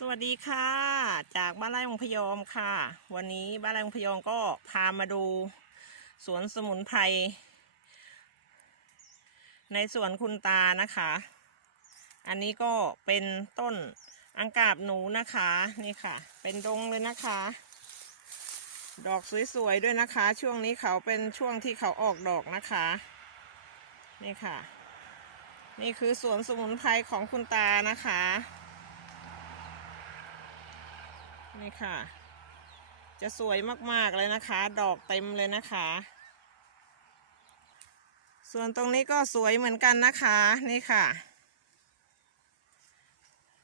สวัสดีค่ะ จากบ้านไร่องพยอมค่ะ วันนี้บ้านไร่องพยอมก็พามาดู สวนสมุนไพรในสวนคุณตานะคะ อันนี้ก็เป็นต้นอังกาบหนูนะคะนี่ค่ะ เป็นดงเลยนะคะ ดอกสวยๆด้วยนะคะ ช่วงนี้เขาเป็นช่วงที่เขาออกดอกนะคะ นี่ค่ะ นี่คือสวนสมุนไพรของคุณตานะคะ นี่ค่ะ จะสวยมากๆเลยนะคะ ดอกเต็มเลยนะคะ ส่วนตรงนี้ก็สวยเหมือนกันนะคะ นี่ค่ะ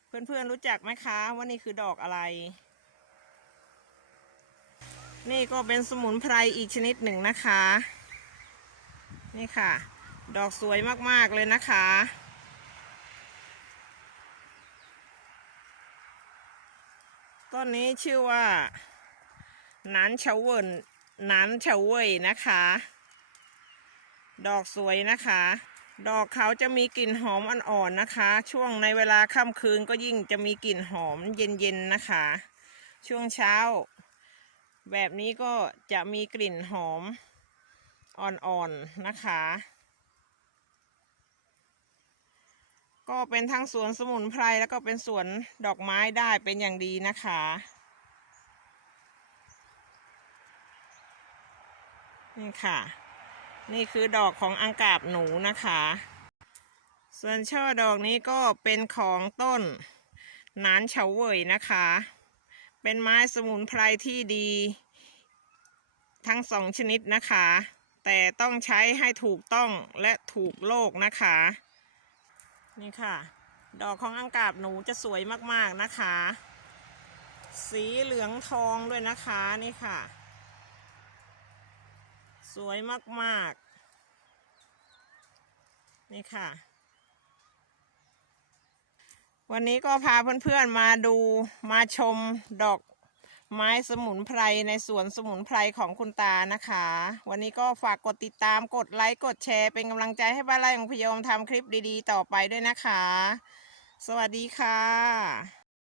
เพื่อนๆรู้จักไหมคะว่านี่คือดอกอะไร นี่ก็เป็นสมุนไพรอีกชนิดหนึ่งนะคะ นี่ค่ะ ดอกสวยมากๆเลยนะคะ ต้นนี้ชื่อว่านานเฉาเวินนานเฉาเวยนะคะ ดอกสวยนะคะ ดอกเขาจะมีกลิ่นหอมอ่อนๆนะคะ ช่วงในเวลาค่ำคืนก็ยิ่งจะมีกลิ่นหอมเย็นๆนะคะ ช่วงเช้า แบบนี้ก็จะมีกลิ่นหอมอ่อนๆนะคะ ก็เป็นทั้งสวนสมุนไพรแล้วก็เป็นสวนดอกไม้ได้เป็นอย่างดีนะคะ นี่ค่ะ นี่คือดอกของอังกาบหนูนะคะ ส่วนช่อดอกนี้ก็เป็นของต้นนานเฉาเว่ยนะคะ เป็นไม้สมุนไพรที่ดี ทั้งสองชนิดนะคะ แต่ต้องใช้ให้ถูกต้องและถูกโลกนะคะ นี่ค่ะ ดอกของอังกาบหนูจะสวยมากๆนะคะ สีเหลืองทองด้วยนะคะนี่ค่ะ สวยมากๆ นี่ค่ะ วันนี้ก็พาเพื่อนๆมาดูมาชมดอก ไม้สมุนไพรในสวนสมุนไพรของคุณตานะคะ วันนี้ก็ฝากกดติดตามกดไลค์กดแชร์เป็นกำลังใจให้บ้านไร่ของพยอมทำคลิปดีๆ ต่อไปด้วยนะคะ สวัสดีค่ะ